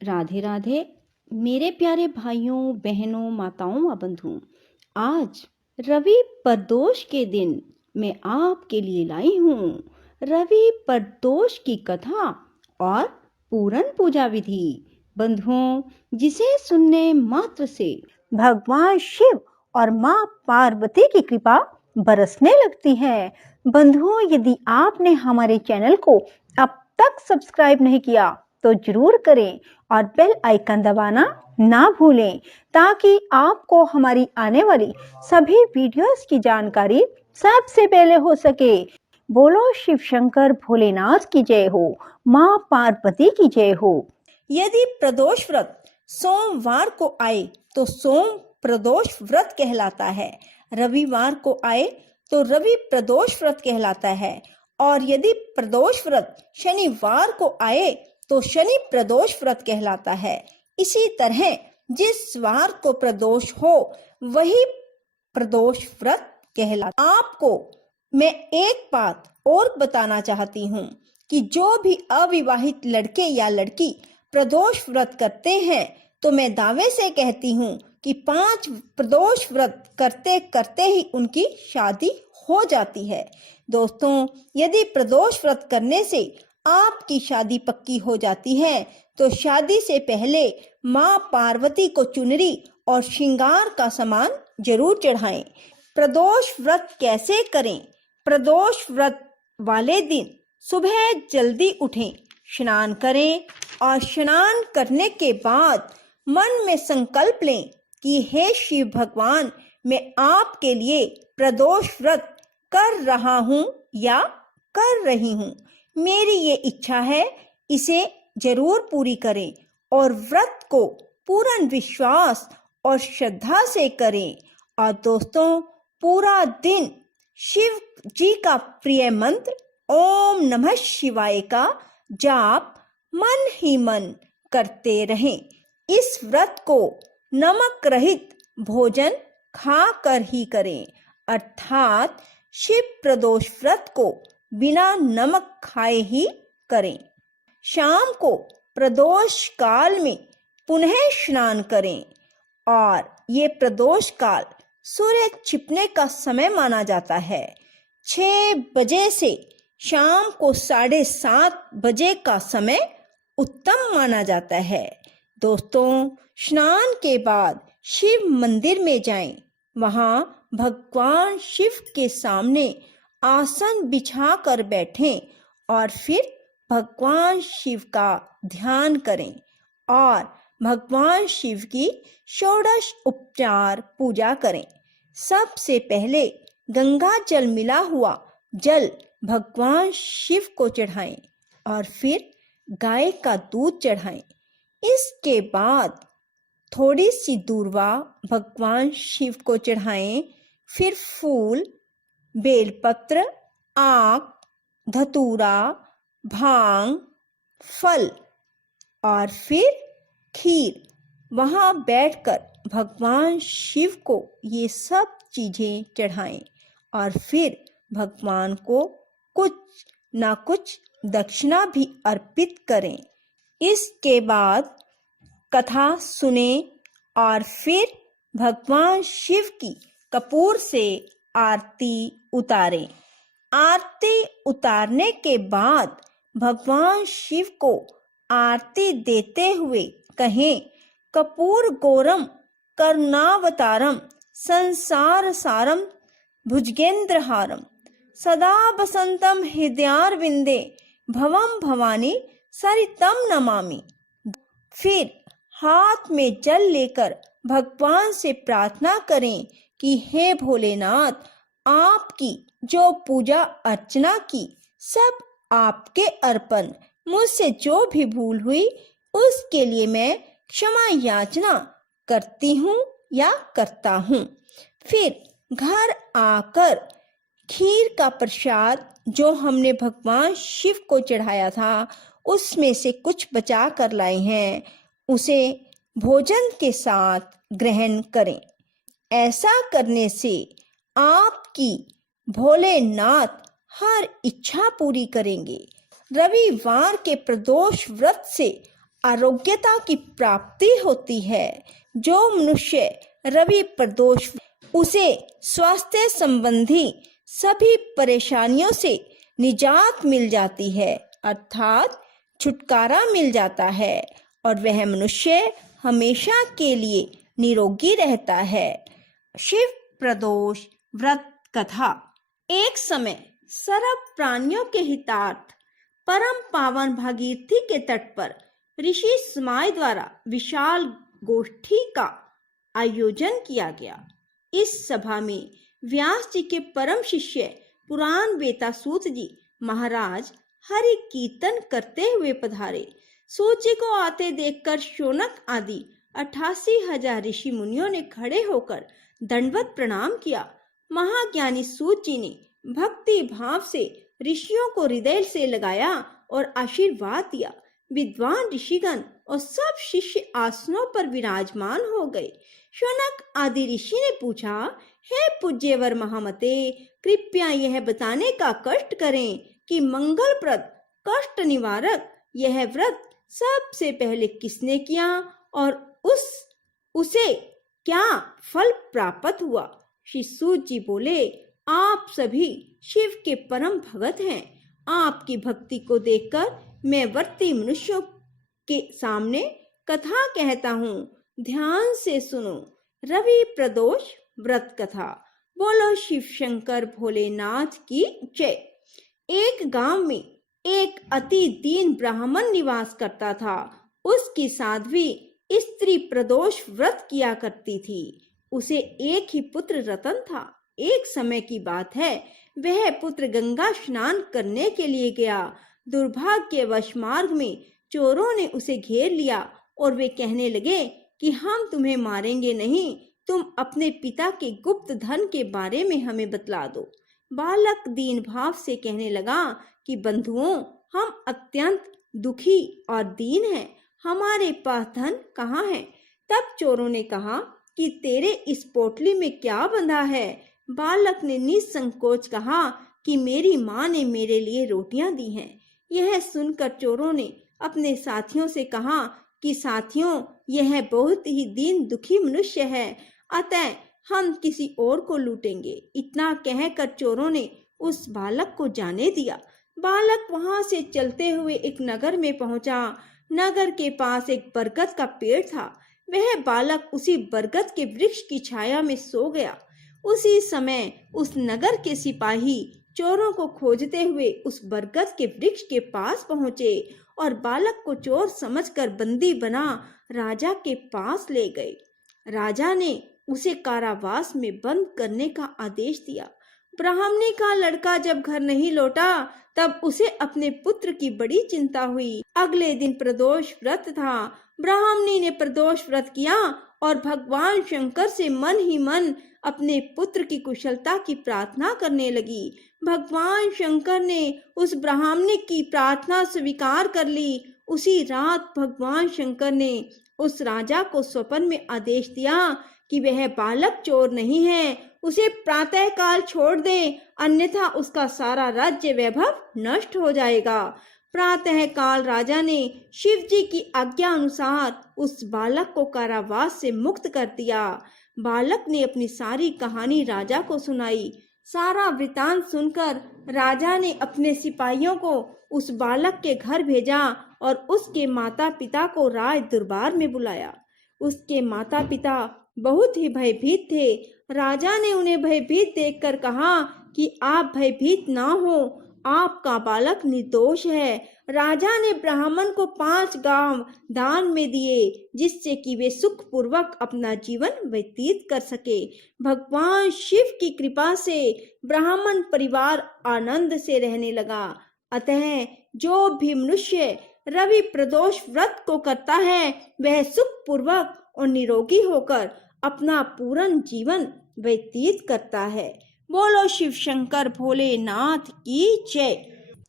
राधे राधे मेरे प्यारे भाइयों बहनों माताओं व बंधुओं। आज रवि प्रदोष के दिन मैं आपके लिए लाई हूँ रवि प्रदोष की कथा और पूरन पूजा विधि। बंधुओं, जिसे सुनने मात्र से भगवान शिव और माँ पार्वती की कृपा बरसने लगती है। बंधुओं, यदि आपने हमारे चैनल को अब तक सब्सक्राइब नहीं किया तो जरूर करें और बेल आइकन दबाना ना भूलें, ताकि आपको हमारी आने वाली सभी वीडियोस की जानकारी सबसे पहले हो सके। बोलो शिव शंकर भोलेनाथ की जय हो, माँ पार्वती की जय हो। यदि प्रदोष व्रत सोमवार को आए तो सोम प्रदोष व्रत कहलाता है। रविवार को आए तो रवि प्रदोष व्रत कहलाता है। और यदि प्रदोष व्रत शनिवार को आए तो शनि प्रदोष व्रत कहलाता है। इसी तरह जिस वार को प्रदोष हो वही प्रदोष व्रत कहलाता। आपको मैं एक बात और बताना चाहती हूँ कि जो भी अविवाहित लड़के या लड़की प्रदोष व्रत करते हैं तो मैं दावे से कहती हूँ कि 5 प्रदोष व्रत करते करते ही उनकी शादी हो जाती है। दोस्तों, यदि प्रदोष व्रत करने से आपकी शादी पक्की हो जाती है तो शादी से पहले माँ पार्वती को चुनरी और श्रृंगार का सामान जरूर चढ़ाएं। प्रदोष व्रत कैसे करें? प्रदोष व्रत वाले दिन सुबह जल्दी उठें, स्नान करें और स्नान करने के बाद मन में संकल्प लें कि हे शिव भगवान, मैं आपके लिए प्रदोष व्रत कर रहा हूँ या कर रही हूँ। मेरी ये इच्छा है, इसे जरूर पूरी करें और व्रत को पूर्ण विश्वास और श्रद्धा से करें। और दोस्तों, पूरा दिन शिव जी का प्रिय मंत्र ओम नमः शिवाय का जाप मन ही मन करते रहें। इस व्रत को नमक रहित भोजन खा कर ही करें, अर्थात शिव प्रदोष व्रत को बिना नमक खाए ही करें। शाम को प्रदोष काल में पुनः स्नान करें और ये प्रदोष काल सूर्य छिपने का समय माना जाता है। 6 बजे से शाम को 7:30 बजे का समय उत्तम माना जाता है। दोस्तों, स्नान के बाद शिव मंदिर में जाएं। वहां भगवान शिव के सामने आसन बिछा कर बैठें और फिर भगवान शिव का ध्यान करें और भगवान शिव की षोडश उपचार पूजा करें। सबसे पहले गंगा जल मिला हुआ जल भगवान शिव को चढ़ाएं और फिर गाय का दूध चढ़ाएं। इसके बाद थोड़ी सी दूर्वा भगवान शिव को चढ़ाएं, फिर फूल, बेलपत्र, आक, धतूरा, भांग, फल और फिर खीर। वहां बैठकर भगवान शिव को ये सब चीजें चढ़ाएं और फिर भगवान को कुछ ना कुछ दक्षिणा भी अर्पित करें। इसके बाद कथा सुने और फिर भगवान शिव की कपूर से आरती उतारें। आरती उतारने के बाद भगवान शिव को आरती देते हुए कहें, कपूर गौरम करुणावतारम संसार सारम भुजगेंद्रहारम सदा बसंतम हृदयारविंदे भवम भवानी सरितम नमामि। फिर हाथ में जल लेकर भगवान से प्रार्थना करें कि हे भोलेनाथ, आपकी जो पूजा अर्चना की सब आपके अर्पण। मुझसे जो भी भूल हुई उसके लिए मैं क्षमा याचना करती हूँ या करता हूँ। फिर घर आकर खीर का प्रसाद जो हमने भगवान शिव को चढ़ाया था उसमें से कुछ बचा कर लाए हैं, उसे भोजन के साथ ग्रहण करें। ऐसा करने से आपकी भोलेनाथ हर इच्छा पूरी करेंगे। रविवार के प्रदोष व्रत से आरोग्यता की प्राप्ति होती है। जो मनुष्य रवि प्रदोष, उसे स्वास्थ्य संबंधी सभी परेशानियों से निजात मिल जाती है, अर्थात छुटकारा मिल जाता है और वह मनुष्य हमेशा के लिए निरोगी रहता है। शिव प्रदोष व्रत कथा। एक समय सर्व प्राणियों के हितार्थ परम पावन भागीरथी के तट पर ऋषि समाय द्वारा विशाल गोष्ठी का आयोजन किया गया। इस सभा में व्यास जी के परम शिष्य पुराण बेता सूत जी महाराज हरि कीर्तन करते हुए पधारे। सूत जी को आते देखकर शौनक आदि 88,000 ऋषि मुनियों ने खड़े होकर दंडवत प्रणाम किया। महाज्ञानी सूत जी ने भक्ति भाव से ऋषियों को हृदय से लगाया और आशीर्वाद दिया। विद्वान ऋषिगण और सब शिष्य आसनों पर विराजमान हो गए। शौनक आदि ऋषि ने पूछा, हे पूज्यवर महामते, कृपया यह बताने का कष्ट करें कि मंगलप्रद कष्ट निवारक यह व्रत सबसे पहले किसने किया और उसे क्या फल प्राप्त हुआ। श्री सूत जी बोले, आप सभी शिव के परम भगत हैं। आपकी भक्ति को देखकर मैं वर्ती मनुष्यों के सामने कथा कहता हूँ, ध्यान से सुनो। रवि प्रदोष व्रत कथा। बोलो शिव शंकर भोलेनाथ की जय। एक गांव में एक अति दीन ब्राह्मण निवास करता था। उसकी साध्वी स्त्री प्रदोष व्रत किया करती थी। उसे एक ही पुत्र रतन था। एक समय की बात है, वह पुत्र गंगा स्नान करने के लिए गया। दुर्भाग्यवश मार्ग में चोरों ने उसे घेर लिया और वे कहने लगे कि हम तुम्हें मारेंगे नहीं, तुम अपने पिता के गुप्त धन के बारे में हमें बतला दो। बालक दीन भाव से कहने लगा कि बंधुओं, हम अत्यंत दुखी और दीन हैं, हमारे पास धन कहाँ है। तब चोरों ने कहा कि तेरे इस पोटली में क्या बंधा है। बालक ने निसंकोच कहा कि मेरी माँ ने मेरे लिए रोटियां दी हैं। यह सुनकर चोरों ने अपने साथियों से कहा कि साथियों, यह बहुत ही दीन दुखी मनुष्य है, अतः हम किसी और को लूटेंगे। इतना कहकर चोरों ने उस बालक को जाने दिया। बालक वहां से चलते हुए एक नगर में पहुंचा। नगर के पास एक बरगद का पेड़ था। वह बालक उसी बरगद के वृक्ष की छाया में सो गया। उसी समय उस नगर के सिपाही चोरों को खोजते हुए उस बरगद के वृक्ष के पास पहुंचे और बालक को चोर समझकर बंदी बना राजा के पास ले गए। राजा ने उसे कारावास में बंद करने का आदेश दिया। ब्राह्मणी का लड़का जब घर नहीं लौटा तब उसे अपने पुत्र की बड़ी चिंता हुई। अगले दिन प्रदोष व्रत था। ब्राह्मणी ने प्रदोष व्रत किया और भगवान शंकर से मन ही मन अपने पुत्र की कुशलता की प्रार्थना करने लगी। भगवान शंकर ने उस ब्राह्मणी की प्रार्थना स्वीकार कर ली। उसी रात भगवान शंकर ने उस राजा को स्वप्न में आदेश दिया कि वह बालक चोर नहीं है, उसे प्रातः काल छोड़ दे, अन्यथा उसका सारा राज्य वैभव नष्ट हो जाएगा। प्रातः काल राजा ने शिव जी की आज्ञा अनुसार उस बालक को कारावास से मुक्त कर दिया। बालक ने अपनी सारी कहानी राजा को सुनाई। सारा वृतांत सुनकर राजा ने अपने सिपाहियों को उस बालक के घर भेजा और उसके माता पिता को राज दरबार में बुलाया। उसके माता पिता बहुत ही भयभीत थे। राजा ने उन्हें भयभीत देखकर कहा कि आप भयभीत ना हो, आपका बालक निर्दोष है। राजा ने ब्राह्मण को 5 गांव दान में दिए जिससे कि वे सुखपूर्वक अपना जीवन व्यतीत कर सके। भगवान शिव की कृपा से ब्राह्मण परिवार आनंद से रहने लगा। अतः जो भी मनुष्य रवि प्रदोष व्रत को करता है वह सुखपूर्वक और निरोगी होकर अपना पूर्ण जीवन व्यतीत करता है। बोलो शिव शंकर भोलेनाथ की जय।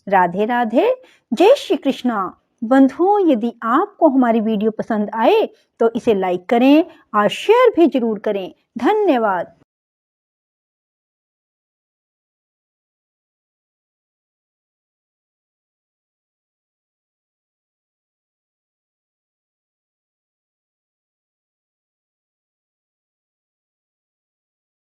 राधे राधे, जय श्री कृष्णा। बंधुओं, यदि आपको हमारी वीडियो पसंद आए तो इसे लाइक करें और शेयर भी जरूर करें। धन्यवाद।